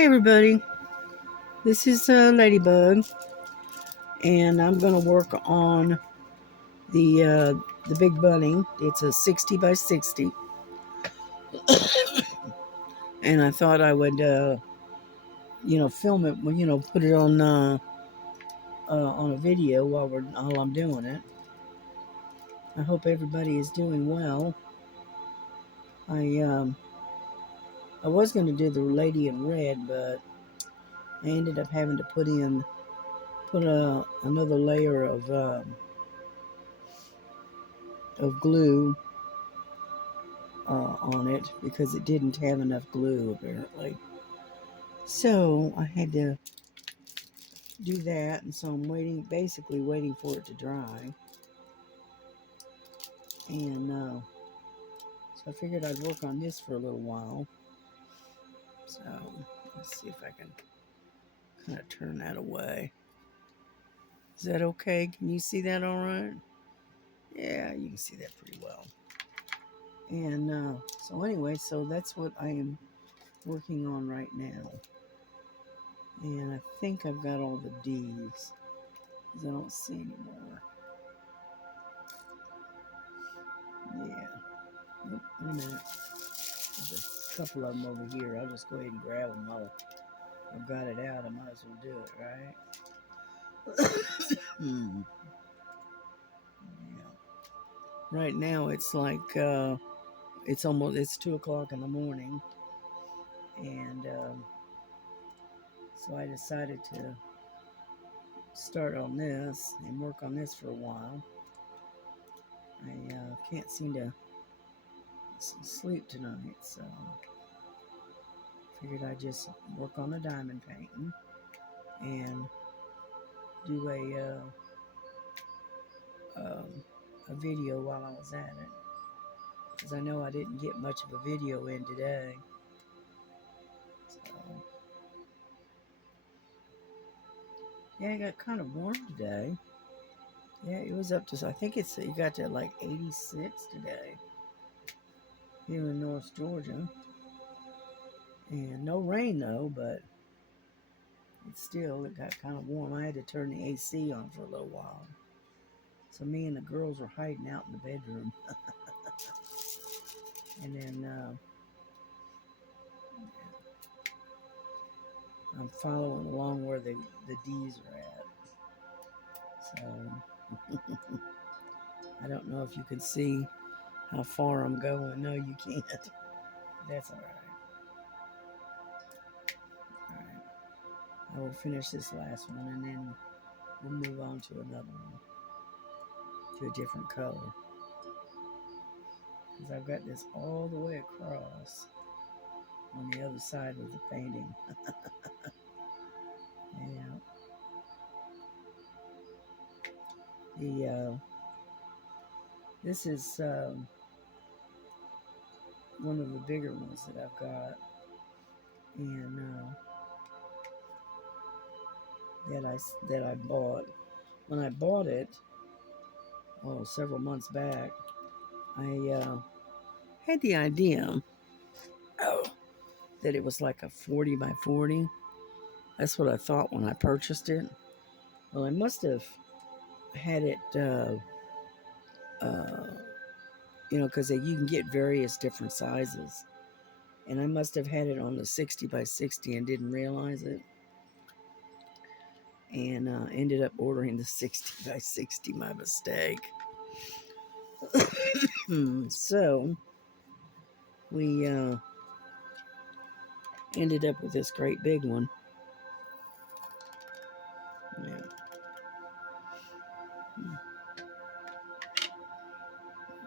Hi everybody, this is Ladybug, and I'm going to work on the big bunny. It's a 60 by 60, and I thought I would film it, put it on a video while I'm doing it. I hope everybody is doing well. I was going to do the lady in red, but I ended up having to put another layer of glue on it because it didn't have enough glue apparently. So I had to do that, and so I'm basically waiting for it to dry. And so I figured I'd work on this for a little while. So let's see if I can kind of turn that away. Is that okay? Can you see that all right? Yeah, you can see that pretty well. And so anyway, so that's what I am working on right now. And I think I've got all the D's, because I don't see any more. Yeah. Nope, wait a minute. There's a couple of them over here. I'll just go ahead and grab them. I've got it out. I might as well do it, right? Yeah. Right now it's like it's 2 o'clock in the morning, and so I decided to start on this and work on this for a while. I can't seem to sleep tonight, so figured I'd just work on the diamond painting and do a video while I was at it, because I know I didn't get much of a video in today. So yeah, it got kind of warm today. Yeah, it was up to, I think it got to like 86 today here in North Georgia. And no rain though, but it got kind of warm. I had to turn the AC on for a little while. So me and the girls were hiding out in the bedroom. And then I'm following along where the D's are at. So I don't know if you can see how far I'm going. No, you can't. That's all right. All right. I will finish this last one, and then we'll move on to another one, to a different color. Because I've got this all the way across on the other side of the painting. Yeah. This is one of the bigger ones that I've got, and that I bought. When I bought it, several months back, I had the idea that it was like a 40 by 40. That's what I thought when I purchased it. Well, I must have had it, because you can get various different sizes. And I must have had it on the 60 by 60 and didn't realize it. And ended up ordering the 60 by 60, my mistake. So we ended up with this great big one. Yeah.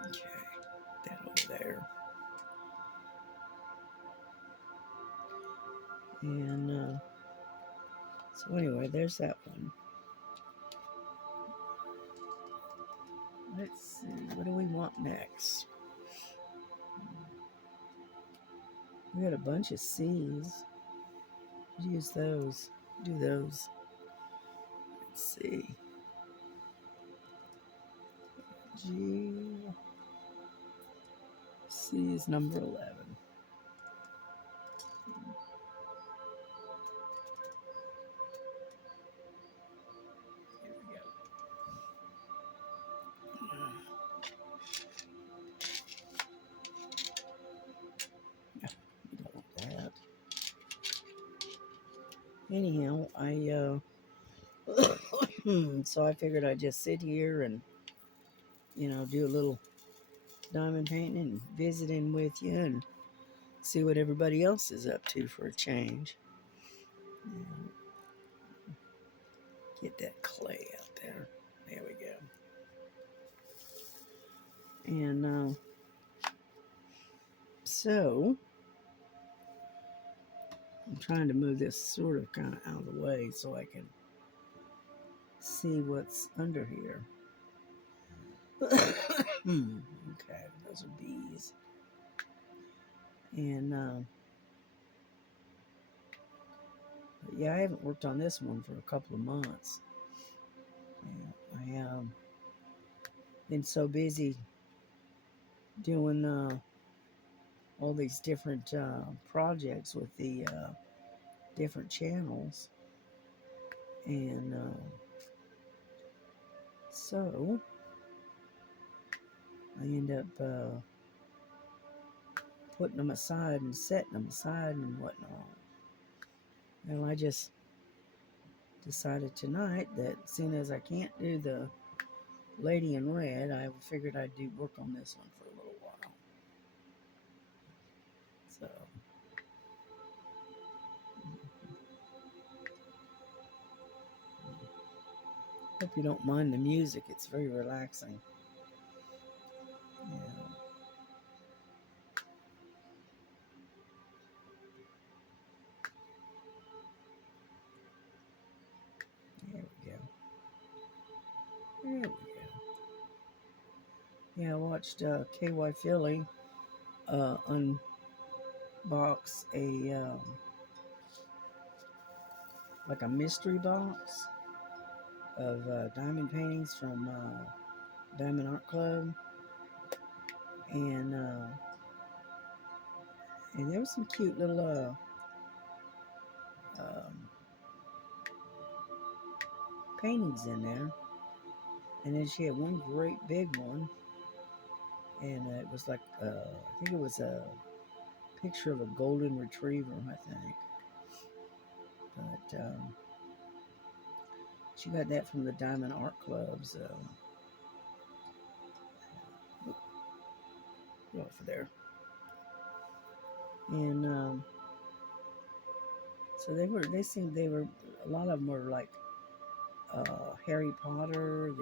Okay, that over there. And so anyway, there's that one. Let's see, what do we want next? We got a bunch of C's. Use those. Do those. Let's see. G. C is number 11. anyhow, so I figured I'd just sit here and, do a little diamond painting and visiting with you and see what everybody else is up to for a change. Yeah, get that clay out there. There we go. And so I'm trying to move this sort of kind of out of the way so I can see what's under here. Okay, those are bees. And yeah, I haven't worked on this one for a couple of months. Yeah, I been so busy doing all these different projects with the different channels, and so I end up putting them aside and setting them aside and whatnot. Well, I just decided tonight that as soon as I can't do the Lady in Red, I figured I'd do work on this one for a little while. So, hope you don't mind the music. It's very relaxing. Yeah. There we go. There we go. Yeah, I watched KY Philly unbox a like a mystery box of diamond paintings from Diamond Art Club, and there was some cute little um, paintings in there, and then she had one great big one, and it was like I think it was a picture of a golden retriever, I think, but she got that from the Diamond Art Club, so go over there. And so they were, a lot of them were like Harry Potter,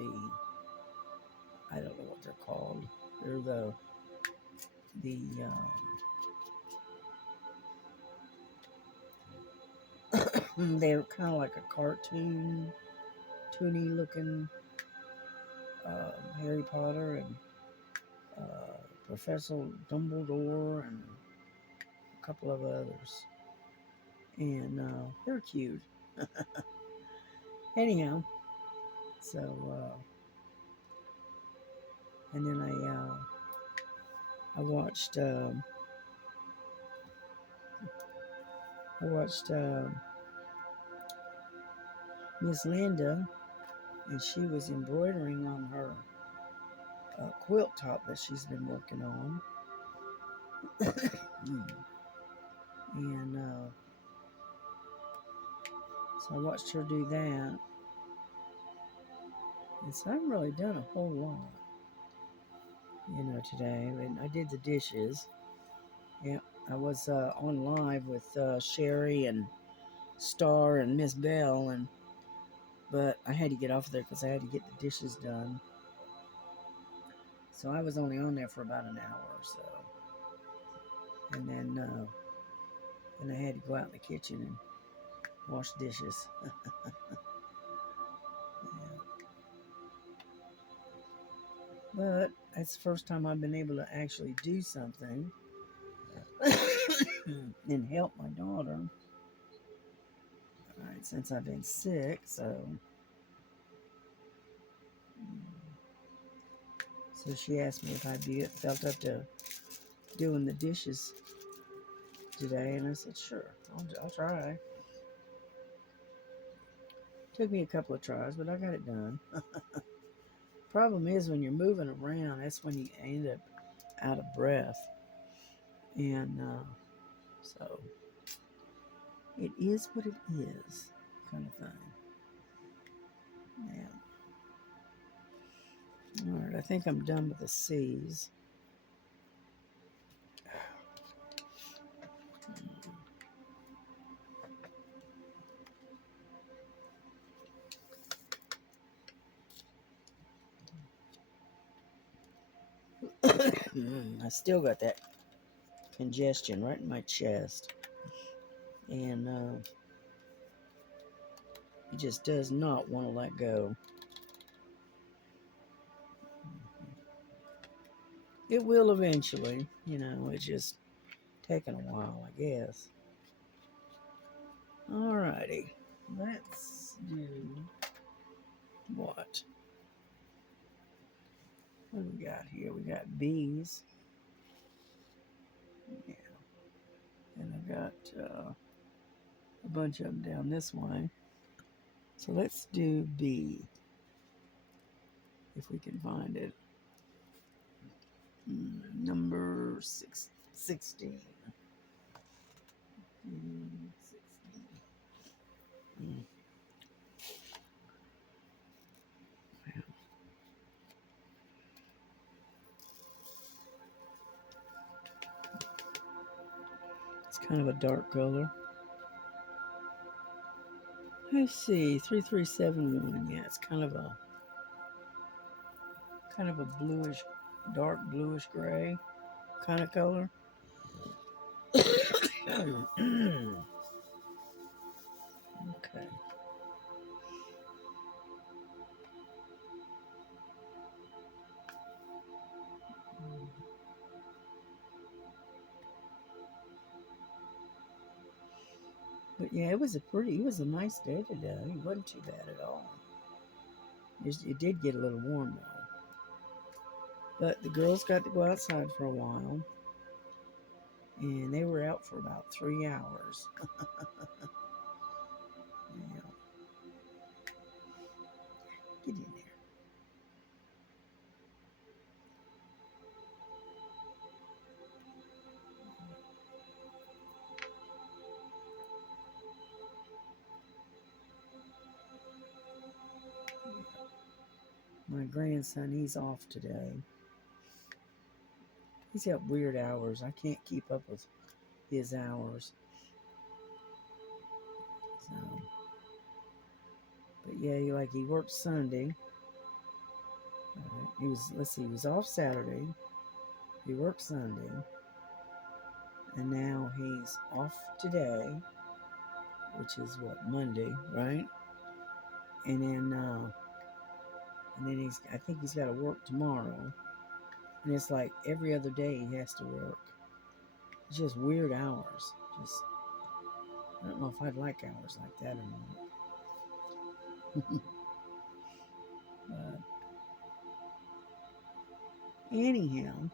I don't know what they're called. They're the they're kind of like a cartoony looking Harry Potter and Professor Dumbledore and a couple of others. And they're cute. Anyhow, so and then I watched Miss Linda, and she was embroidering on her quilt top that she's been working on. And so I watched her do that. And so I haven't really done a whole lot, today. And I did the dishes. Yeah, I was on live with Sherry and Star and Miss Bell, but I had to get off there because I had to get the dishes done. So I was only on there for about an hour or so, and then I had to go out in the kitchen and wash dishes. Yeah. But that's the first time I've been able to actually do something and help my daughter. All right, since I've been sick, so she asked me if felt up to doing the dishes today, and I said sure, I'll try. Took me a couple of tries, but I got it done. Problem is, when you're moving around, that's when you end up out of breath, and so It is what it is, kind of thing. Yeah. All right, I think I'm done with the C's. I still got that congestion right in my chest, and it just does not want to let go. It will eventually, it's just taking a while, I guess. Alrighty, let's do what? What do we got here? We got B's. Yeah, and I've got a bunch of them down this way. So let's do B, if we can find it. Number 16. 16. It's kind of a dark color. Let's see, 3371. Yeah, it's kind of a bluish, dark bluish gray kind of color. Okay. But yeah, it was a nice day today. It wasn't too bad at all. It did get a little warm though. But the girls got to go outside for a while, and they were out for about 3 hours. Yeah. Get in there. My grandson, he's off today. He's got weird hours. I can't keep up with his hours. So, but yeah, he worked Sunday. He was off Saturday. He worked Sunday, and now he's off today, which is what, Monday, right? And then I think he's got to work tomorrow, and it's like every other day he has to work. It's just weird hours. I don't know if I'd like hours like that or not. Anyhow,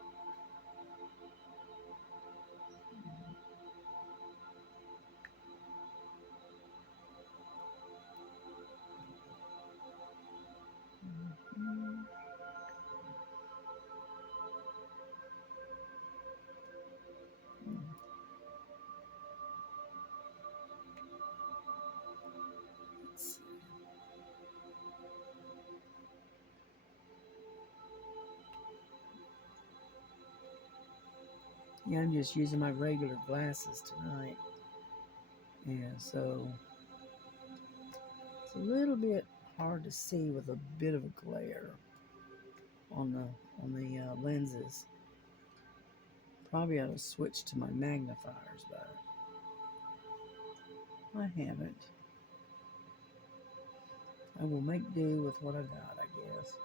yeah, I'm just using my regular glasses tonight. Yeah, so it's a little bit hard to see with a bit of a glare on the lenses. Probably ought to switch to my magnifiers, but I haven't. I will make do with what I got, I guess.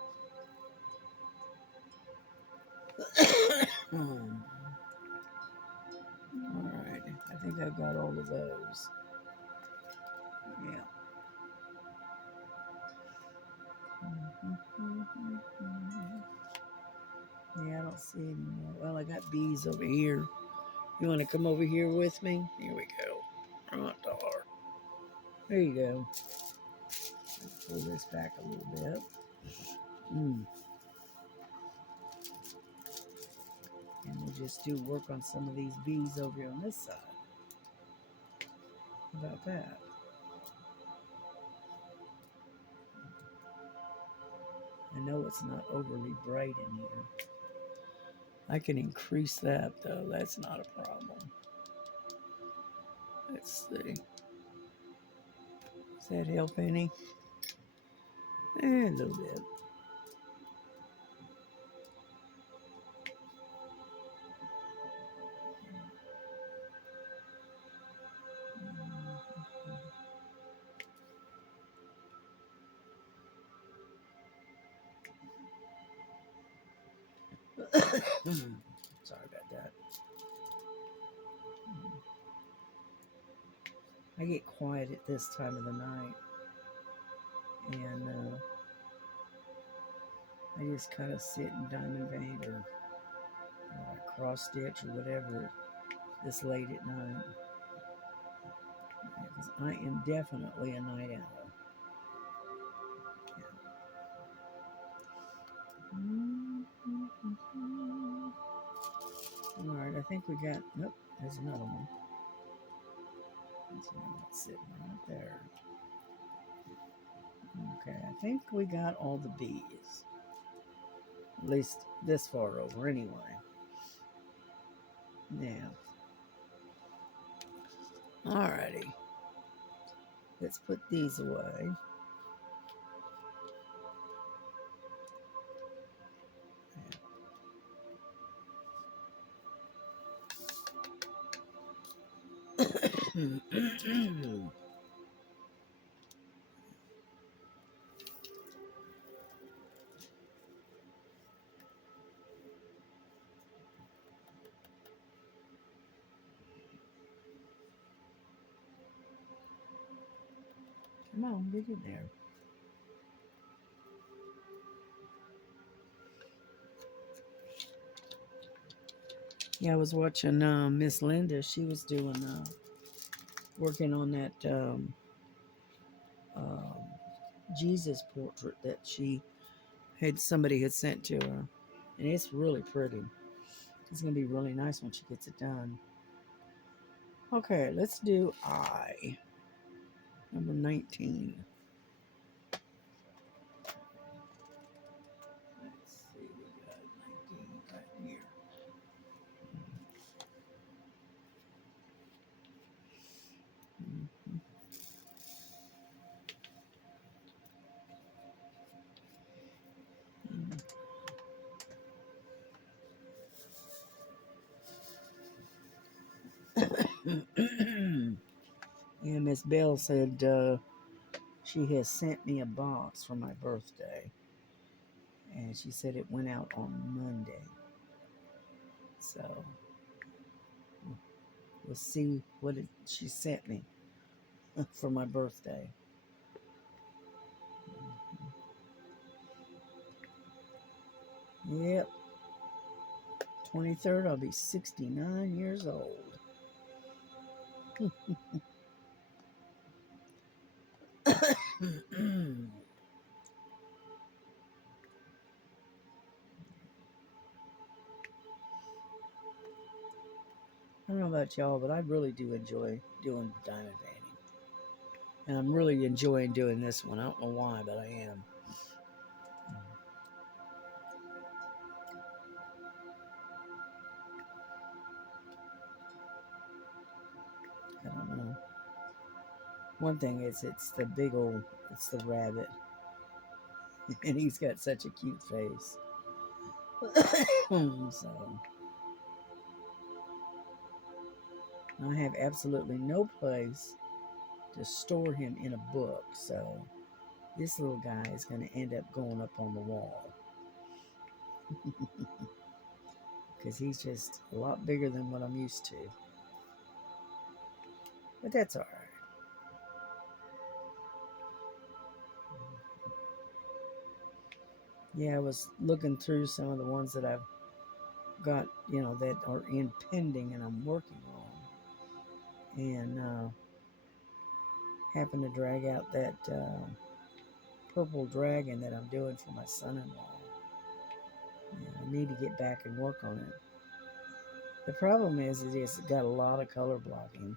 Alright, I think I've got all of those. Yeah. Yeah, I don't see any more. Well, I got bees over here. You want to come over here with me? Here we go. Front door. There you go. Pull this back a little bit. And we'll just do work on some of these bees over here on this side. How about that? I know it's not overly bright in here. I can increase that though. That's not a problem. Let's see. Does that help any? A little bit. Sorry about that. I get quiet at this time of the night, and I just kind of sit in diamond vein or cross stitch or whatever this late at night. Because I am definitely a night owl. All right, I think we got. Nope, there's another one. There's another one sitting right there. Okay, I think we got all the bees. At least this far over, anyway. Now, alrighty. Let's put these away. Come on, get in there. Yeah, I was watching Miss Linda. She was doing working on that Jesus portrait that somebody had sent to her, and it's really pretty. It's gonna be really nice when she gets it done. Okay, let's do I number 19. Let's see, we got 19 right here. Yeah, Miss Bell said she has sent me a box for my birthday, and she said it went out on Monday. So we'll see what she sent me for my birthday. Yep, 23rd, I'll be 69 years old. I don't know about y'all, but I really do enjoy doing diamond painting. And I'm really enjoying doing this one. I don't know why, but I am. I don't know. One thing is it's the rabbit. And he's got such a cute face. So I have absolutely no place to store him in a book. So this little guy is going to end up going up on the wall. Because he's just a lot bigger than what I'm used to. But that's all right. Yeah, I was looking through some of the ones that I've got, that are in pending and I'm working on. And happened to drag out that purple dragon that I'm doing for my son-in-law. I need to get back and work on it. The problem is it's got a lot of color blocking.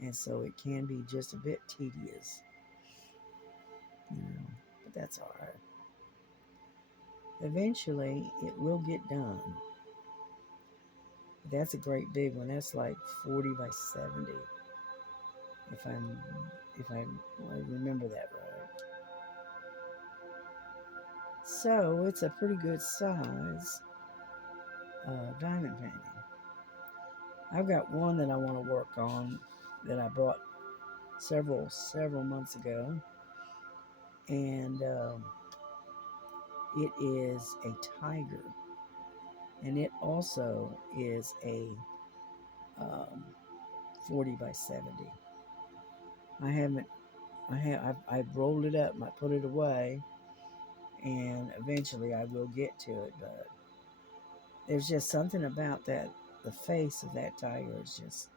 and so it can be just a bit tedious, but that's all right. Eventually, it will get done. That's a great big one. That's like 40 by 70, if I remember that right. So it's a pretty good size diamond painting. I've got one that I want to work on that I bought several months ago, and it is a tiger, and it also is a um, 40 by 70. I haven't. I've rolled it up and I put it away, and eventually I will get to it. But there's just something about that. The face of that tiger is just,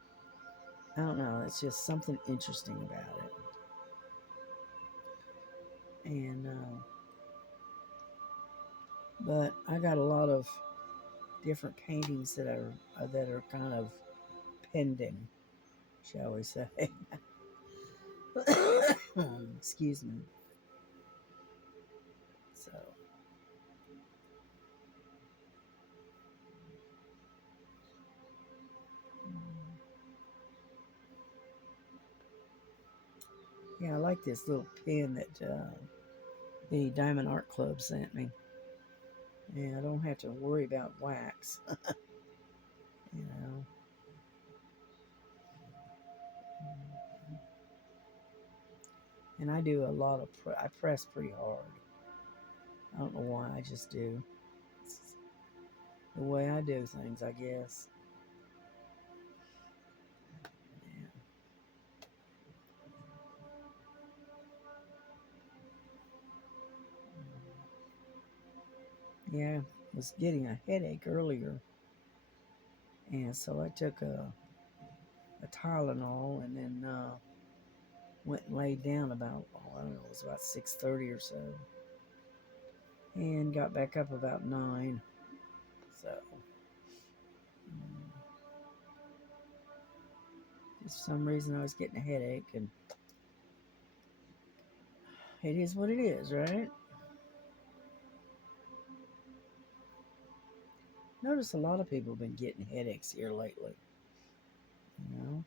I don't know. It's just something interesting about it. And but I got a lot of different paintings that are kind of pending, shall we say? Excuse me. So yeah, I like this little pen that the Diamond Art Club sent me. Yeah, I don't have to worry about wax, you know. And I do a lot of I press pretty hard. I don't know why, I just do. It's the way I do things, I guess. Yeah, yeah, I was getting a headache earlier, and so I took a Tylenol and then went and laid down about, I don't know, it was about 6:30 or so, and got back up about 9. So just for some reason I was getting a headache, and it is what it is, right? Notice a lot of people have been getting headaches here lately. You know,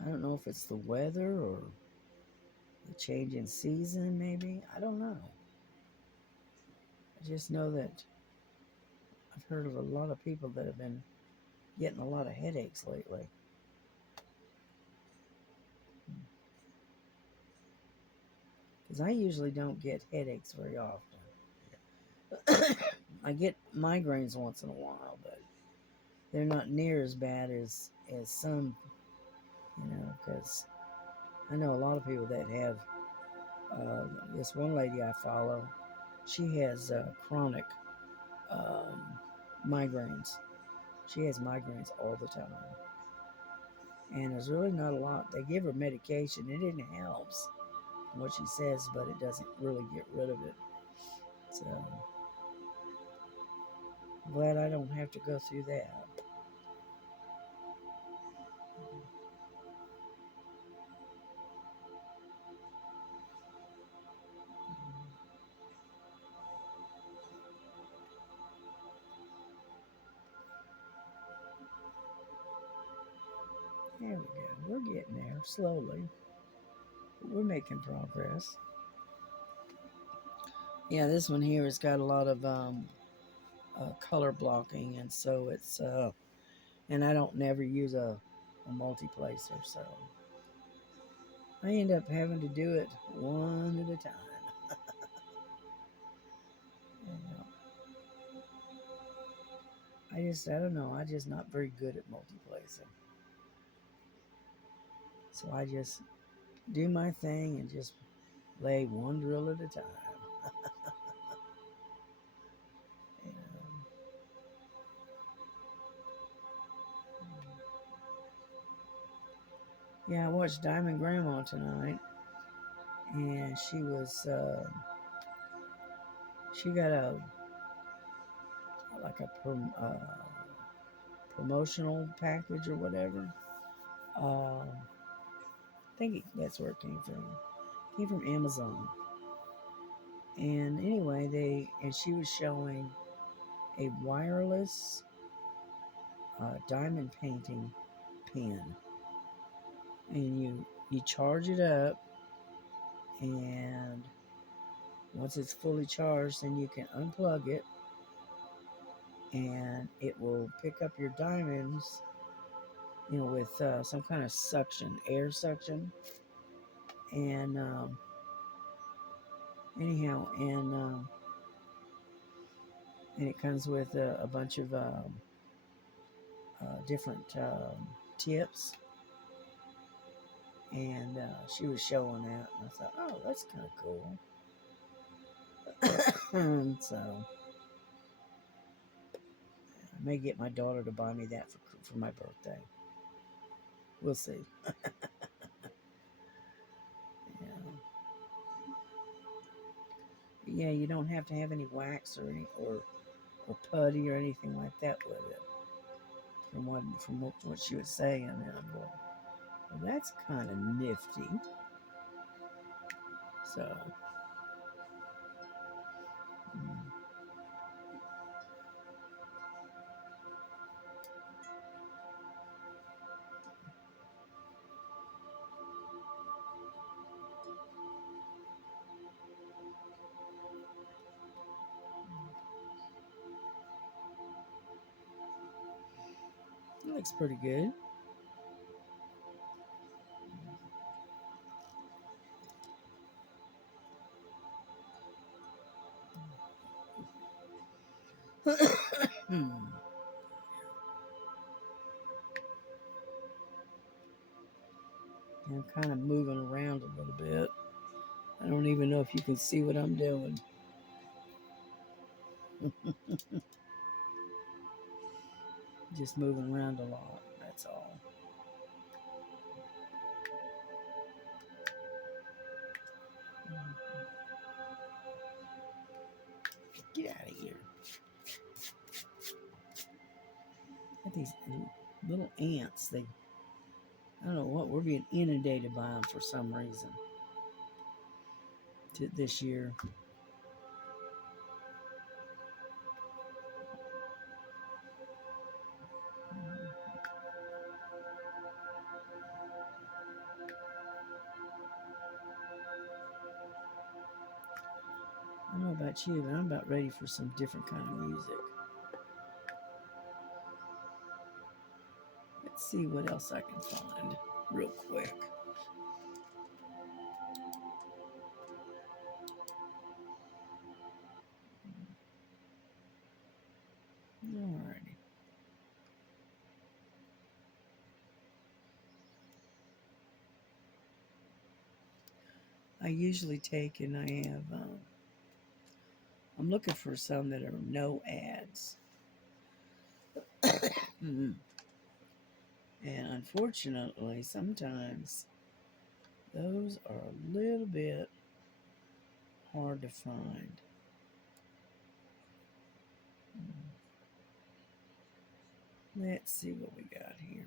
I don't know if it's the weather or the change in season, maybe. I don't know. I just know that I've heard of a lot of people that have been getting a lot of headaches lately. Because I usually don't get headaches very often. I get migraines once in a while, but they're not near as bad as some, because I know a lot of people that have this one lady I follow. She has chronic um, migraines. She has migraines all the time, and there's really not a lot. They give her medication, and it helps, what she says, but it doesn't really get rid of it. So I'm glad I don't have to go through that. There we go. We're getting there slowly, but we're making progress. Yeah, this one here has got a lot of color blocking, and so it's and I don't never use a multiplacer, so I end up having to do it one at a time. And, I don't know, I just not very good at multiplacing, so I just do my thing and just lay one drill at a time. You know. Yeah, I watched Diamond Grandma tonight, and she got a like a promotional package or whatever, I think that's where it came from. It came from Amazon. And anyway, and she was showing a wireless diamond painting pen, and you charge it up, and once it's fully charged, then you can unplug it, and it will pick up your diamonds, with some kind of suction, air suction, and anyhow, and it comes with a bunch of different tips, and she was showing that, and I thought, oh, that's kind of cool. So I may get my daughter to buy me that for my birthday. We'll see. Yeah, you don't have to have any wax or putty or anything like that with it. From what she was saying, and I'm going, well, that's kind of nifty. So. Mm. It looks pretty good. I'm kind of moving around a little bit. I don't even know if you can see what I'm doing. Just moving around a lot, that's all. Get out of here. Got these little ants. I don't know what, we're being inundated by them for some reason this year. I don't know about you, but I'm about ready for some different kind of music. Let's see what else I can find real quick. Alrighty. I usually take and I have, I'm looking for some that are no ads. And unfortunately, sometimes those are a little bit hard to find. Let's see what we got here.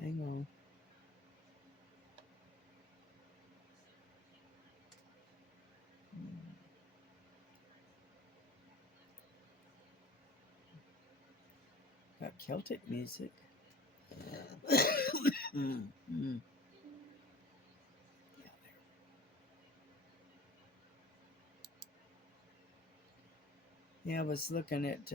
Hang on. Got Celtic music. Yeah, I was looking at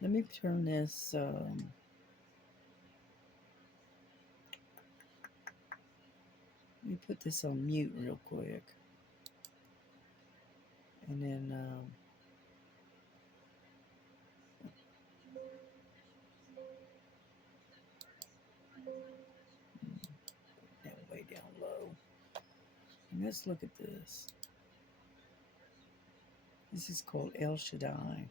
let me turn this let me put this on mute real quick, and then way down low. And let's look at this. This is called El Shaddai.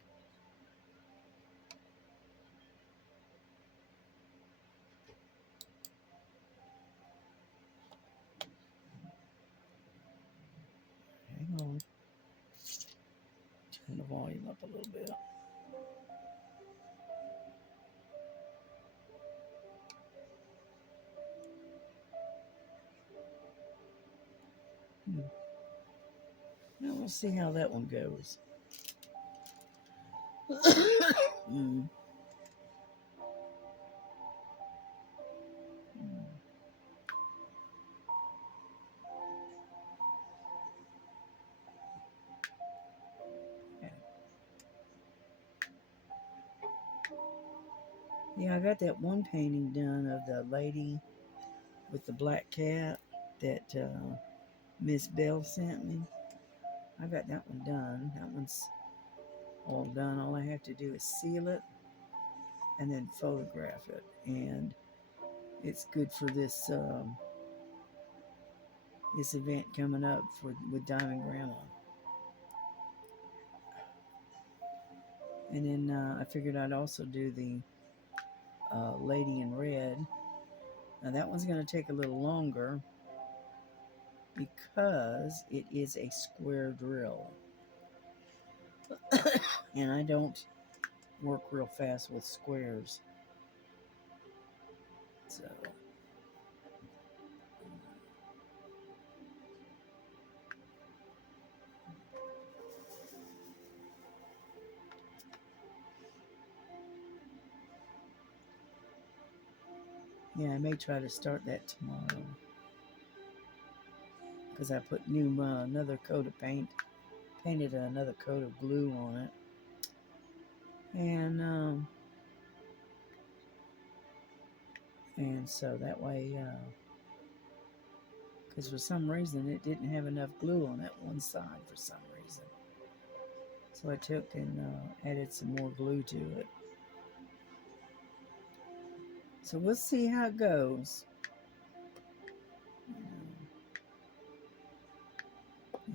on. Turn the volume up a little bit. Now we'll see how that one goes. Mm. Yeah, I got that one painting done of the lady with the black cat that Miss Bell sent me. I got that one done. That one's all done. All I have to do is seal it and then photograph it. And it's good for this this event coming up with Diamond Grandma. And then I figured I'd also do the Lady in Red. Now that one's going to take a little longer because it is a square drill. And I don't work real fast with squares. So yeah, I may try to start that tomorrow because I put another coat of paint, painted another coat of glue on it, and so that way, because for some reason it didn't have enough glue on that one side for some reason, so I took and added some more glue to it. So we'll see how it goes.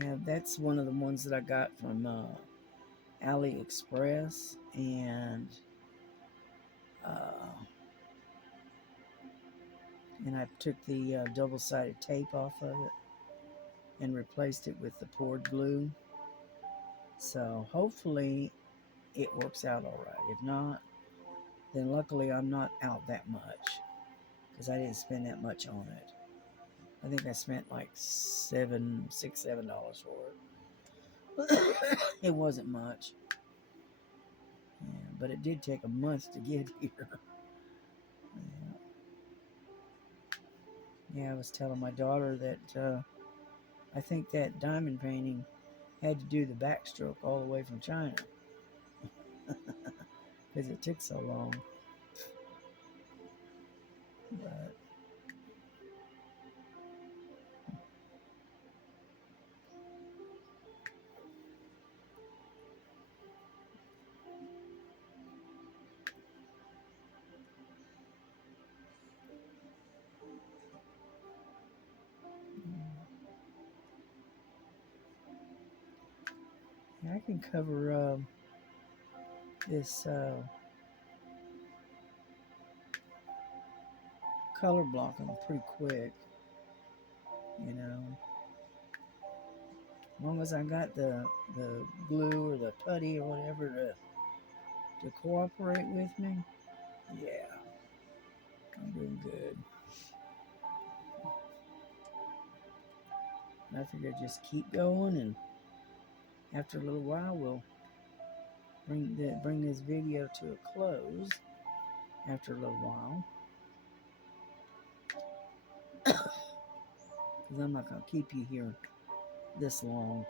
Yeah, that's one of the ones that I got from AliExpress, and I took the double-sided tape off of it and replaced it with the poured glue. So hopefully it works out all right. If not, then luckily I'm not out that much because I didn't spend that much on it. I think I spent like $7 for it. It wasn't much. Yeah, but it did take a month to get here. Yeah, I was telling my daughter that I think that diamond painting had to do the backstroke all the way from China because it took so long. But I can cover this color blocking pretty quick, you know. As long as I got the glue or the putty or whatever to cooperate with me, yeah, I'm doing good. I figured just keep going, and after a little while, we'll bring this video to a close. After a little while, because I'm not gonna keep you here this long.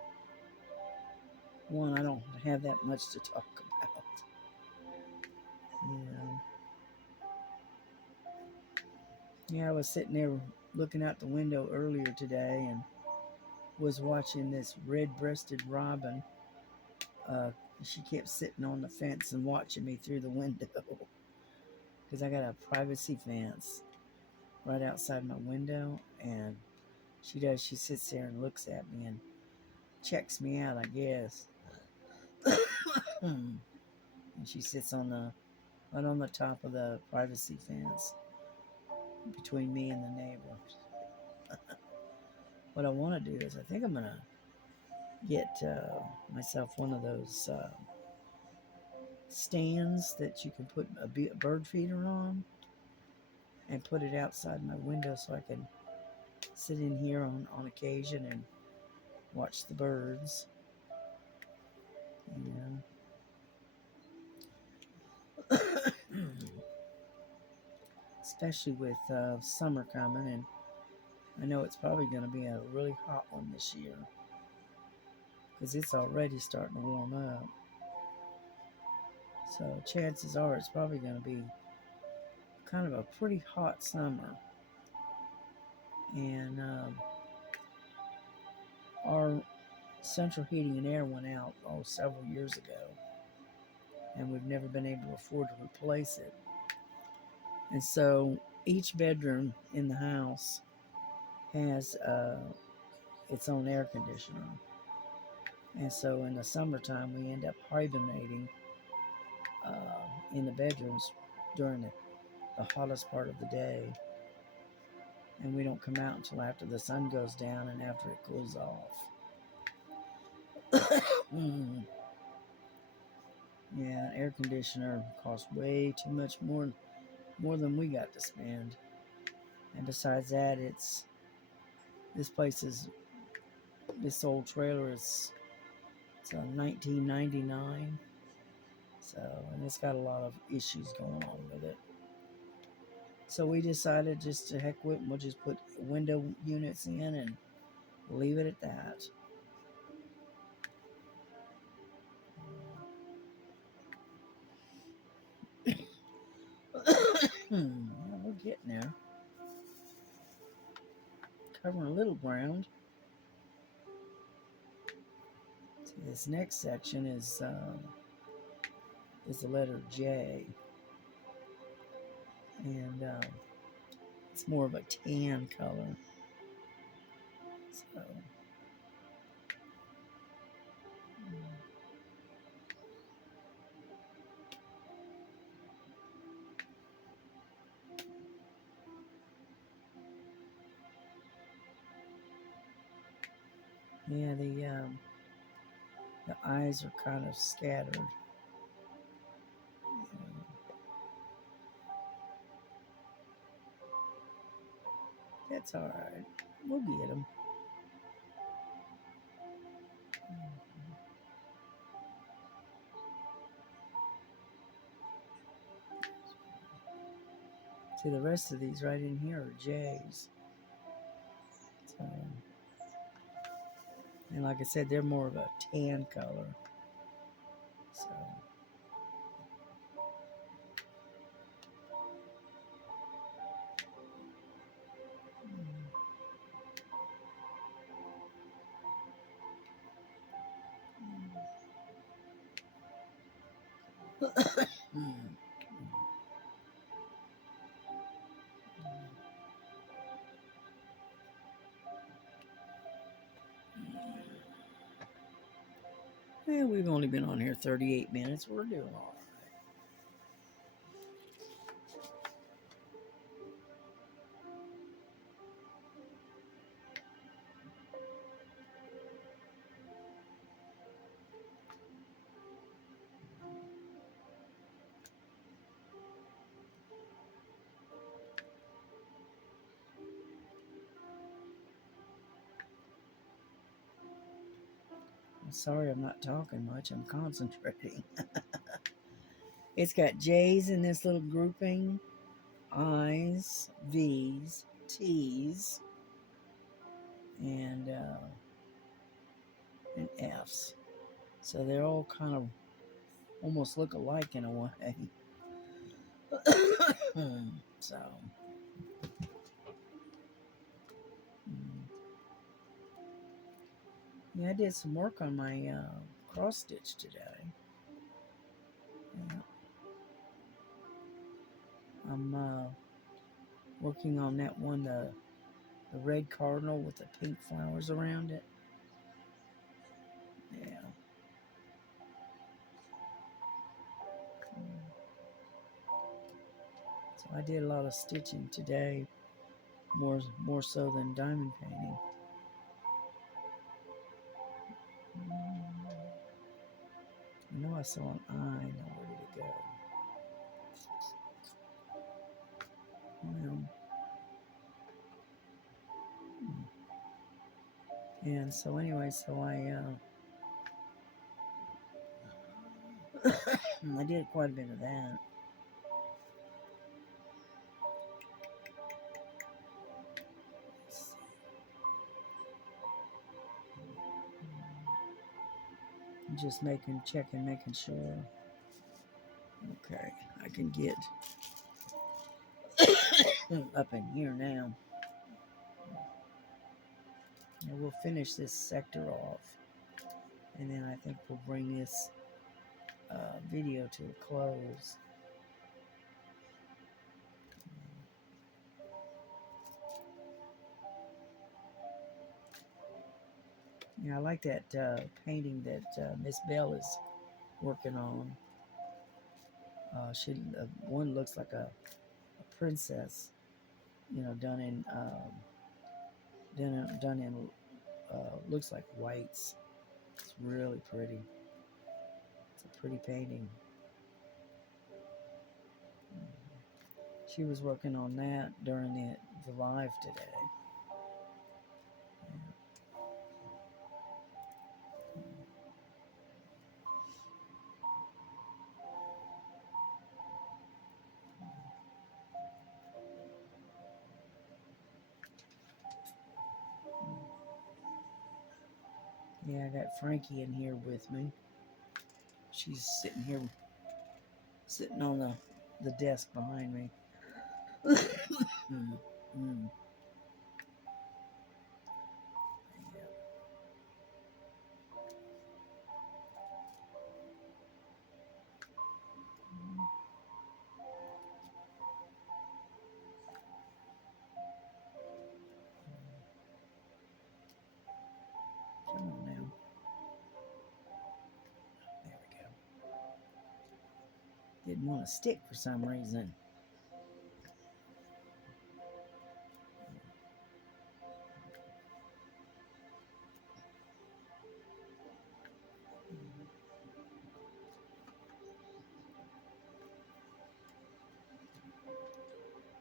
One, I don't have that much to talk about. Yeah, I was sitting there looking out the window earlier today and was watching this red-breasted robin. She kept sitting on the fence and watching me through the window because I got a privacy fence right outside my window, and she sits there and looks at me and checks me out, I guess. And she sits right on the top of the privacy fence between me and the neighbors. What I want to do is I think I'm gonna get myself one of those stands that you can put a bird feeder on and put it outside my window so I can sit in here on occasion and watch the birds. And especially with summer coming, and I know it's probably going to be a really hot one this year because it's already starting to warm up. So chances are it's probably going to be kind of a pretty hot summer. And our central heating and air went out several years ago, and we've never been able to afford to replace it. And so each bedroom in the house has its own air conditioner. And so in the summertime, we end up hibernating in the bedrooms during the hottest part of the day. And we don't come out until after the sun goes down and after it cools off. Yeah, air conditioner costs way too much more than we got to spend. And besides that, this old trailer it's a 1999. So, and it's got a lot of issues going on with it. So we decided just to heck with it, we'll just put window units in and leave it at that. Well, we're getting there. Covering a little ground. So this next section is the letter J, and it's more of a tan color. So. Yeah, the eyes are kind of scattered. That's all right. We'll get them. See, the rest of these right in here are J's. So, and like I said, they're more of a tan color. So. Yeah, we've only been on here 38 minutes. We're doing all right. I'm sorry I'm not talking much. I'm concentrating. It's got J's in this little grouping, I's, V's, T's, and F's. So they're all kind of almost look alike in a way. So. Yeah, I did some work on my cross stitch today. Yeah. I'm working on that one, the red cardinal with the pink flowers around it. Yeah. So I did a lot of stitching today, more so than diamond painting. know I saw an eye. Now where did it go? Well, and so anyway, so I did quite a bit of that. Just checking, making sure. Okay, I can get up in here now. And we'll finish this sector off. And then I think we'll bring this video to a close. Yeah, I like that painting that Miss Bell is working on. One looks like a princess, you know, done in looks like whites. It's really pretty. It's a pretty painting. She was working on that during the live today. Yeah, I got Frankie in here with me. She's sitting on the desk behind me. Mm. Yeah. Come on now. There we go. Didn't want to stick for some reason.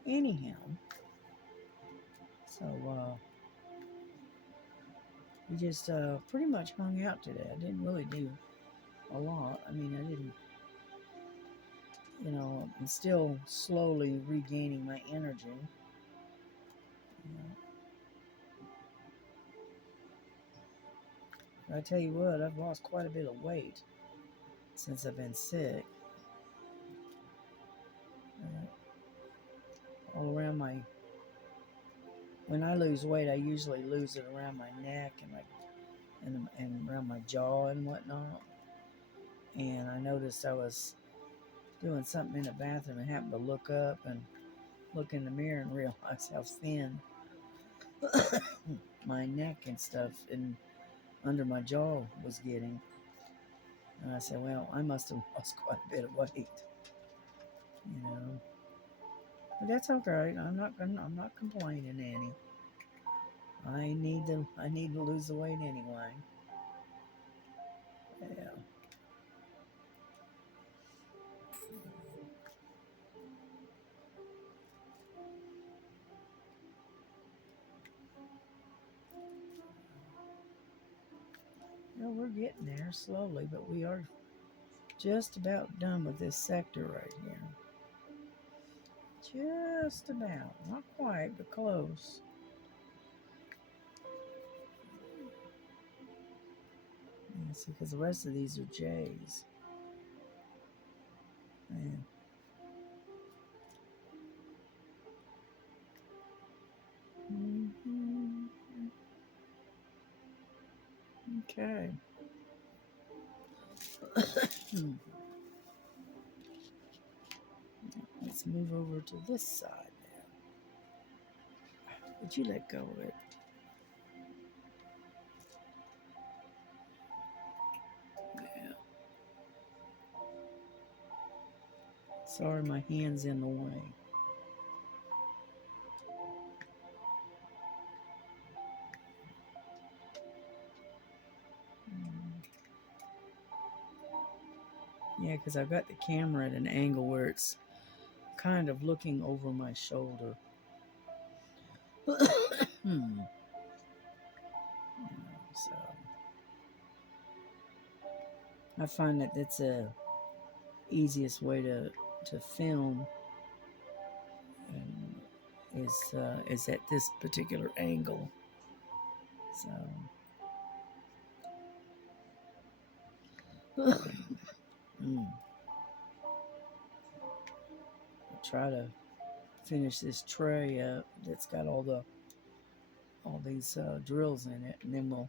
Anyhow, so we just pretty much hung out today. I didn't really do a lot. I mean, I didn't, you know, I'm still slowly regaining my energy. You know. I tell you what, I've lost quite a bit of weight since I've been sick. All around when I lose weight, I usually lose it around my neck and around my jaw and whatnot. And I noticed I was doing something in the bathroom and happened to look up and look in the mirror and realize how thin my neck and stuff and under my jaw was getting. And I said, well, I must have lost quite a bit of weight, you know. But that's okay. I'm not complaining, Annie. I need to lose the weight anyway. Yeah. Well, we're getting there slowly, but we are just about done with this sector right here. Just about. Not quite, but close. Yeah, see, because the rest of these are J's. Yeah. Mm-hmm. Okay. Let's move over to this side now. Would you let go of it? Yeah. Sorry, my hand's in the way. Yeah, because I've got the camera at an angle where it's kind of looking over my shoulder. So I find that that's a easiest way to film, is at this particular angle. So I'll try to finish this tray up that's got all these drills in it, and then we'll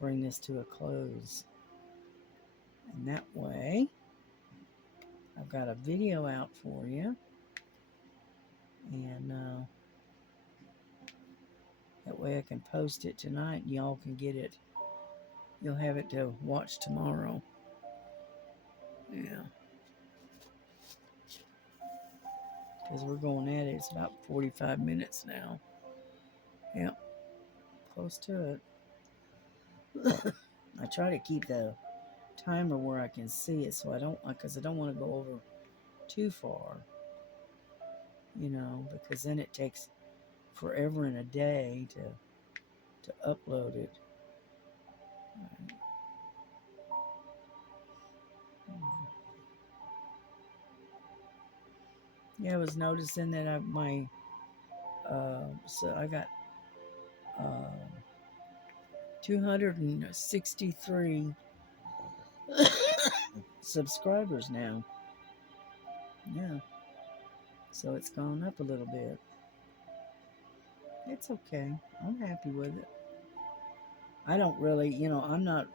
bring this to a close. And that way, I've got a video out for you, and that way I can post it tonight, and y'all can get it. You'll have it to watch tomorrow. Yeah. Because we're going at it. It's about 45 minutes now. Yep. Close to it. I try to keep the timer where I can see it, so because I don't want to go over too far, because then it takes forever and a day to upload it. Yeah, I was noticing that so I got 263 subscribers now. Yeah. So it's gone up a little bit. It's okay. I'm happy with it. I don't really, I'm not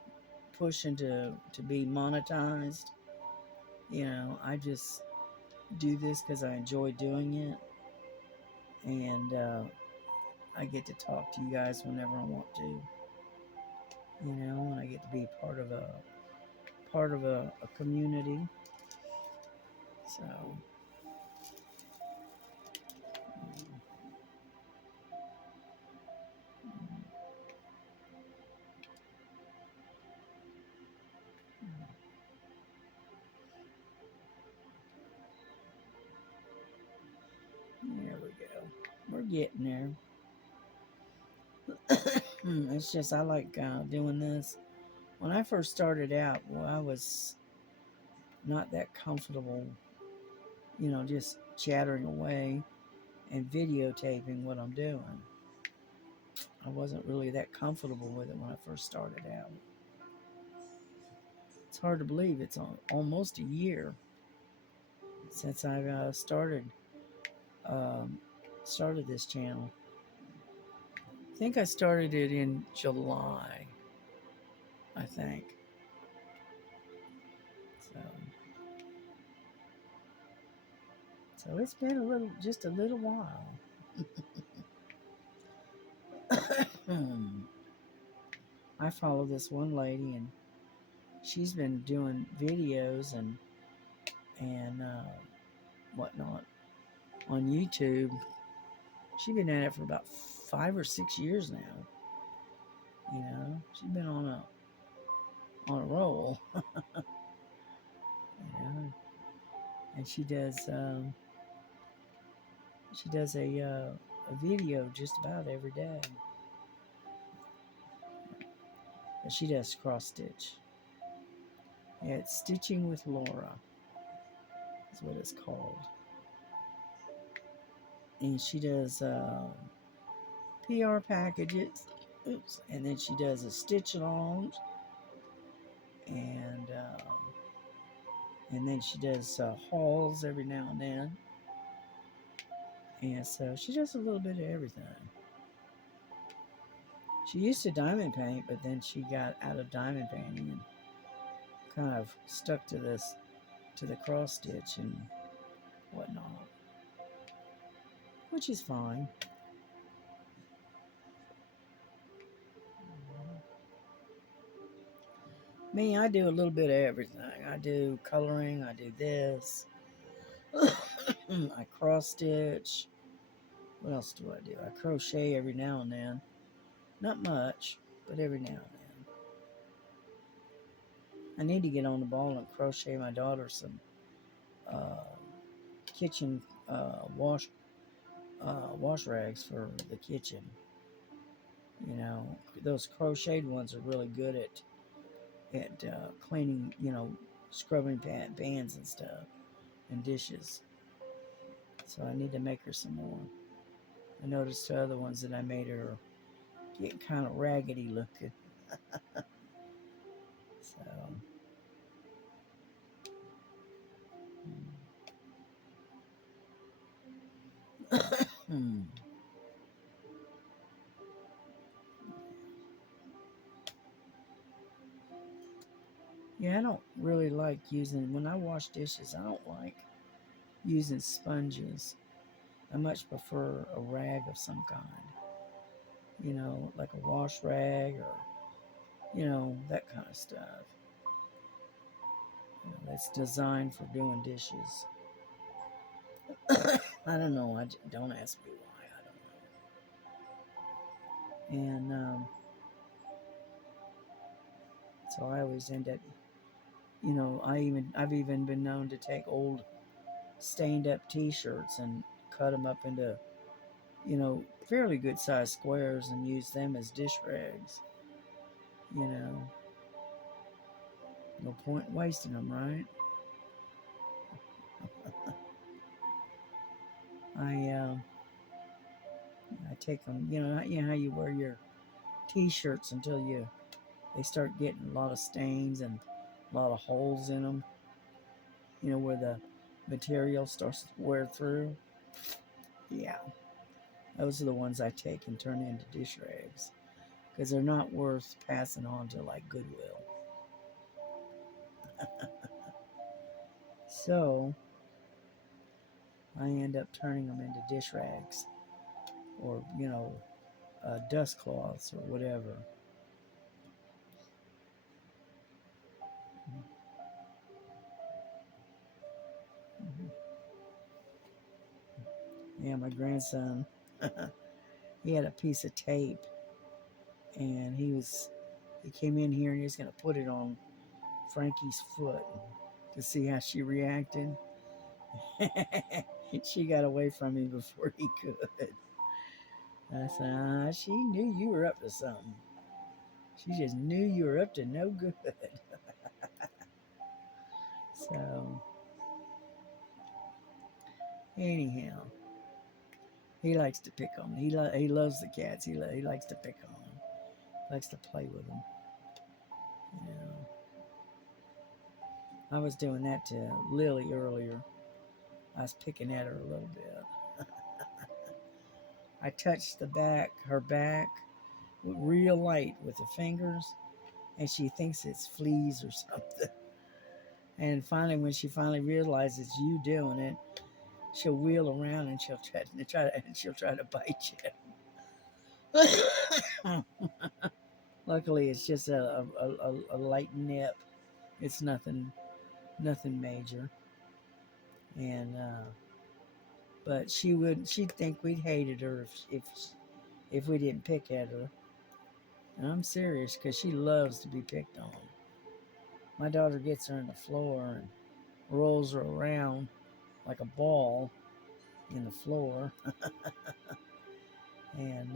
pushing to be monetized. I just do this because I enjoy doing it. And I get to talk to you guys whenever I want to. And I get to be part of a community. So there we go. We're getting there. It's just I like doing this. When I first started out, well, I was not that comfortable, just chattering away and videotaping what I'm doing. I wasn't really that comfortable with it when I first started out. It's hard to believe it's almost a year since I started this channel. I think I started it in July, I think. So it's been just a little while. I follow this one lady, and she's been doing videos and whatnot on YouTube. She's been at it for about 5 or 6 years now. She's been on a roll. And she does a video just about every day. But she does cross stitch. Yeah, it's Stitching with Laura. That's what it's called. And she does PR packages. Oops. And then she does a stitch alongs. And then she does hauls every now and then. And so she does a little bit of everything. She used to diamond paint, but then she got out of diamond painting and kind of stuck to the cross stitch and whatnot, which is fine. Me, I do a little bit of everything. I do coloring, I do this, I cross stitch. What else do I do? I crochet every now and then. Not much, but every now and then. I need to get on the ball and crochet my daughter some uh, kitchen wash rags for the kitchen. You know, those crocheted ones are really good at cleaning. You know, scrubbing pans and stuff and dishes. So I need to make her some more. I noticed the other ones that I made her get kind of raggedy looking. So. Hmm. Yeah, I don't really like using, when I wash dishes, I don't like using sponges. I much prefer a rag of some kind, you know, like a wash rag or, you know, that kind of stuff. You know, that's designed for doing dishes. I don't know. Don't ask me why. I don't know. And so I always end up, you know, I've even been known to take old stained up T-shirts and cut them up into, you know, fairly good sized squares and use them as dish rags. You know, no point in wasting them, right? I I take them. You know how you wear your T-shirts until they start getting a lot of stains and a lot of holes in them. You know where the material starts to wear through. Yeah, those are the ones I take and turn into dish rags because they're not worth passing on to like Goodwill. So I end up turning them into dish rags or, you know, dust cloths or whatever. Yeah, my grandson, he had a piece of tape and he came in here and he was going to put it on Frankie's foot to see how she reacted. She got away from me before he could. I said, she knew you were up to something. She just knew you were up to no good. So, anyhow, he likes to pick on them. He loves the cats. He likes to pick on them. Likes to play with them. You know, I was doing that to Lily earlier. I was picking at her a little bit. I touched her back, real light with the fingers, and she thinks it's fleas or something. And finally, when she finally realizes you doing it, she'll wheel around and she'll try to bite you. Luckily, it's just a light nip. It's nothing major. And but she'd think we'd hated her if we didn't pick at her. And I'm serious because she loves to be picked on. My daughter gets her on the floor and rolls her around like a ball in the floor, and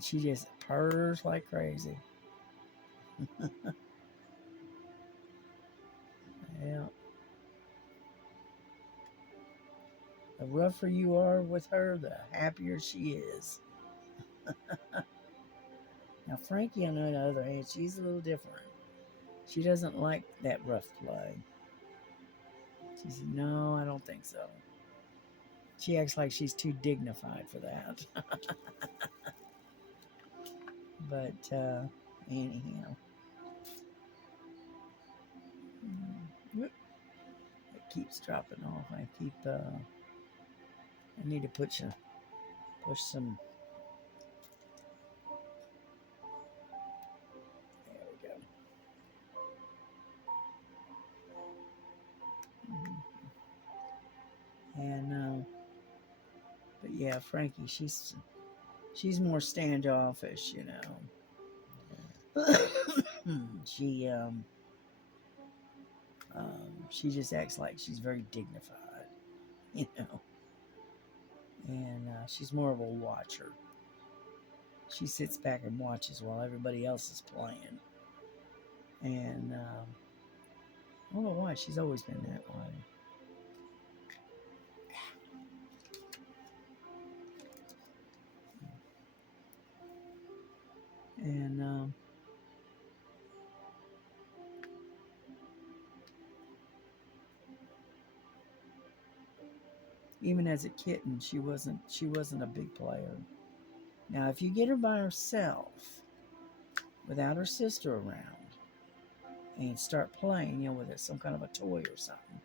she just purrs like crazy. Yeah, the rougher you are with her, the happier she is. Now Frankie, on the other hand, she's a little different. She doesn't like that rough play. She said, "No, I don't think so." She acts like she's too dignified for that. But anyhow, it keeps dropping off. I need to push some. There we go. And but yeah, Frankie, she's more standoffish, you know. she she just acts like she's very dignified, you know, and she's more of a watcher. She sits back and watches while everybody else is playing, and I don't know why she's always been that way. And even as a kitten, she wasn't a big player. Now, if you get her by herself, without her sister around, and start playing, with it, some kind of a toy or something,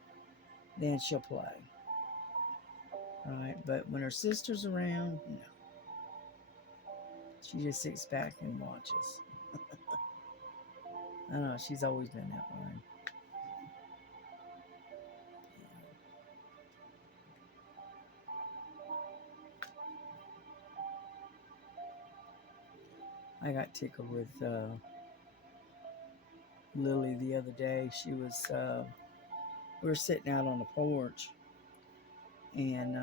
then she'll play. Right? But when her sister's around, no, she just sits back and watches. I don't know. She's always been that way. I got tickled with Lily the other day. We were sitting out on the porch, and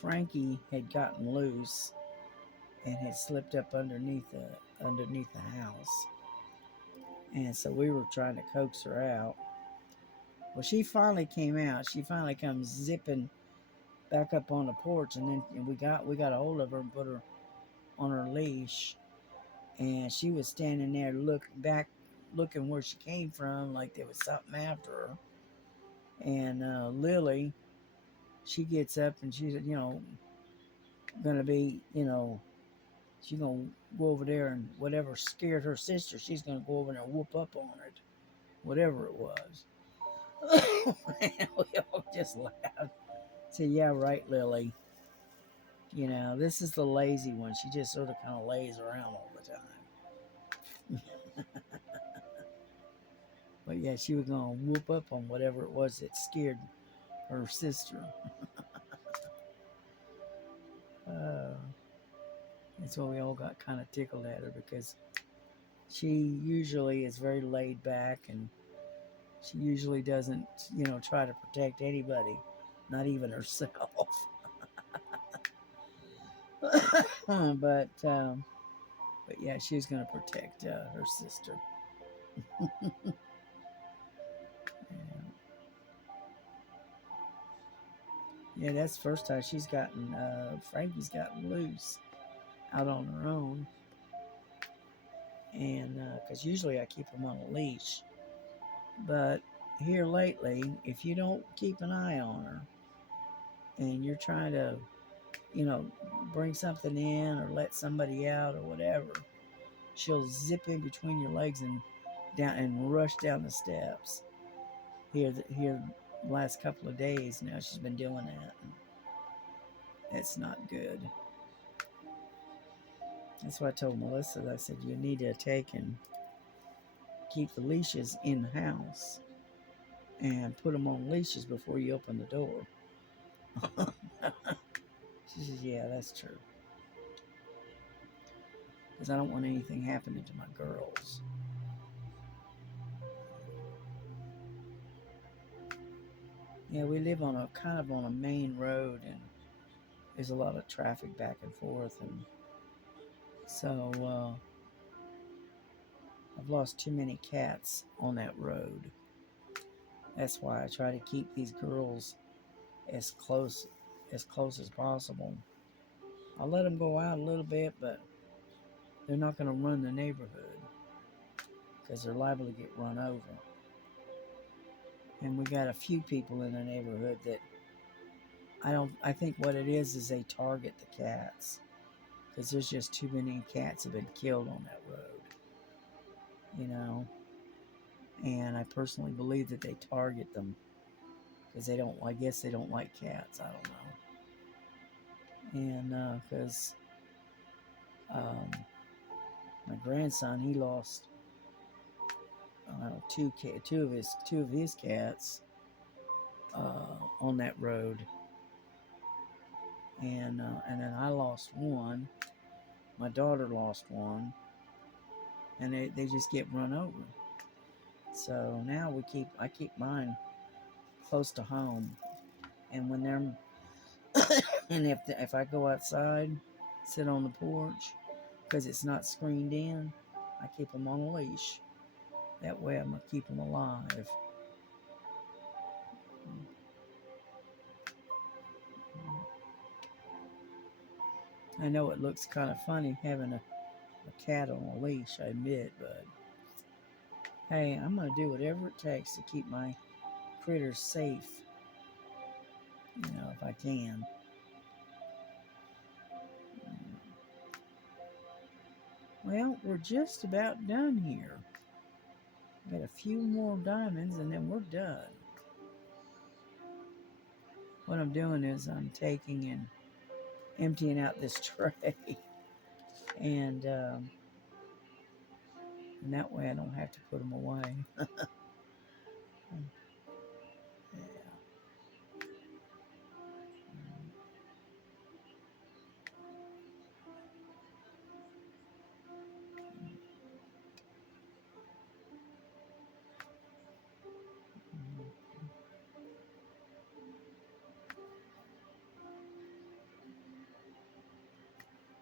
Frankie had gotten loose and had slipped up underneath the house, and so we were trying to coax her out. Well, she finally came out. She finally comes zipping back up on the porch, and then we got a hold of her and put her on her leash, and she was standing there looking where she came from, like there was something after her. And Lily, she gets up and she's gonna be she's gonna go over there, and whatever scared her sister, she's gonna go over there and whoop up on it, whatever it was. And we all just laughed. Said, "Yeah, right, Lily. This is the lazy one. She just sort of kind of lays around all the time." But yeah, she was gonna whoop up on whatever it was that scared her sister. uh, that's why we all got kind of tickled at her, because she usually is very laid back, and she usually doesn't, try to protect anybody, not even herself. But yeah, she was going to protect her sister. Yeah. Yeah, that's the first time Frankie's gotten loose out on her own. And because usually I keep them on a leash. But here lately, if you don't keep an eye on her and you're trying to, you know, bring something in or let somebody out or whatever, she'll zip in between your legs and down and rush down the steps. Here, the last couple of days now, she's been doing that. It's not good. That's why I told Melissa. I said, you need to take and keep the leashes in the house and put them on leashes before you open the door. She says, yeah, that's true. Because I don't want anything happening to my girls. Yeah, we live on a main road, and there's a lot of traffic back and forth, and so I've lost too many cats on that road. That's why I try to keep these girls as close as possible. I'll let them go out a little bit, but they're not going to run the neighborhood because they're liable to get run over. And we got a few people in the neighborhood that I think what it is they target the cats, because there's just too many cats have been killed on that road, and I personally believe that they target them because I guess they don't like cats. I don't know. And because my grandson, he lost two of his cats on that road, and then I lost one. My daughter lost one, and they just get run over. So now I keep mine close to home, and when they're and if I go outside, sit on the porch because it's not screened in, I keep them on a leash. That way, I'm gonna keep them alive. I know it looks kind of funny having a cat on a leash, I admit, but hey, I'm gonna do whatever it takes to keep my critters safe. If I can. Well, we're just about done here. Got a few more diamonds and then we're done. What I'm doing is I'm taking and emptying out this tray, and that way I don't have to put them away.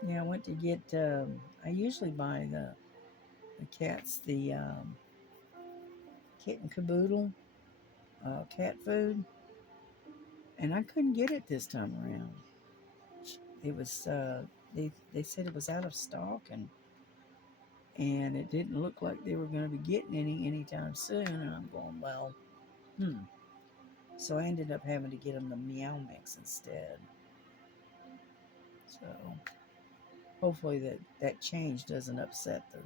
Yeah, I went to get. I usually buy the cats the kitten caboodle cat food, and I couldn't get it this time around. It was they said it was out of stock, and it didn't look like they were going to be getting any anytime soon. And I'm going, well, So I ended up having to get them the Meow Mix instead. So hopefully that change doesn't upset them,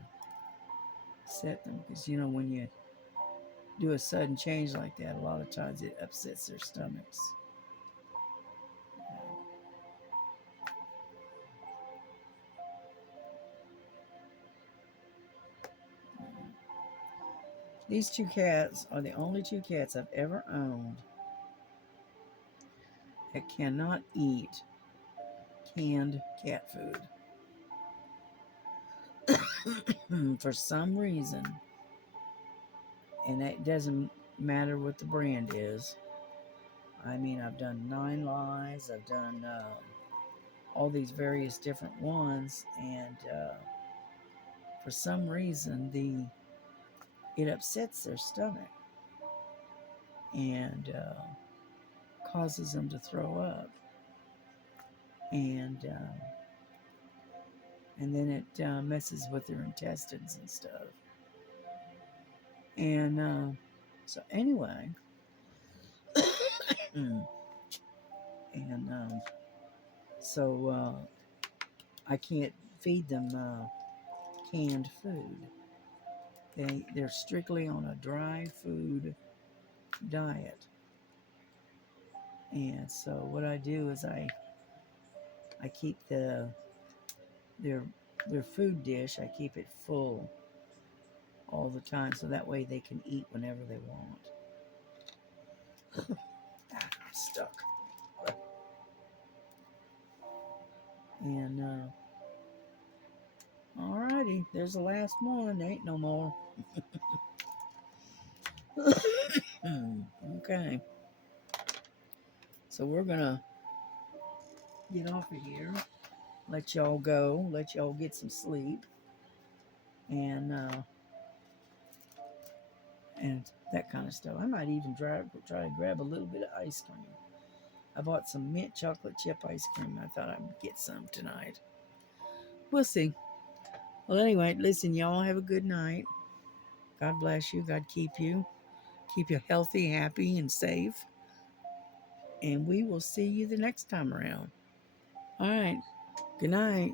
because when you do a sudden change like that, a lot of times it upsets their stomachs. These two cats are the only two cats I've ever owned that cannot eat canned cat food. For some reason, and it doesn't matter what the brand is. I mean, I've done 9 Lives, I've done all these various different ones, and for some reason it upsets their stomach and causes them to throw up, and then it messes with their intestines and stuff. And so anyway, and so I can't feed them canned food. They're strictly on a dry food diet. And so what I do is I keep their food dish, I keep it full all the time, so that way they can eat whenever they want. I'm stuck. And alrighty, there's the last one. There ain't no more. Okay. So we're gonna get off of here. Let y'all go. Let y'all get some sleep. And that kind of stuff. I might even try to grab a little bit of ice cream. I bought some mint chocolate chip ice cream. I thought I'd get some tonight. We'll see. Well, anyway, listen, y'all have a good night. God bless you. God keep you. Keep you healthy, happy, and safe. And we will see you the next time around. All right. Good night.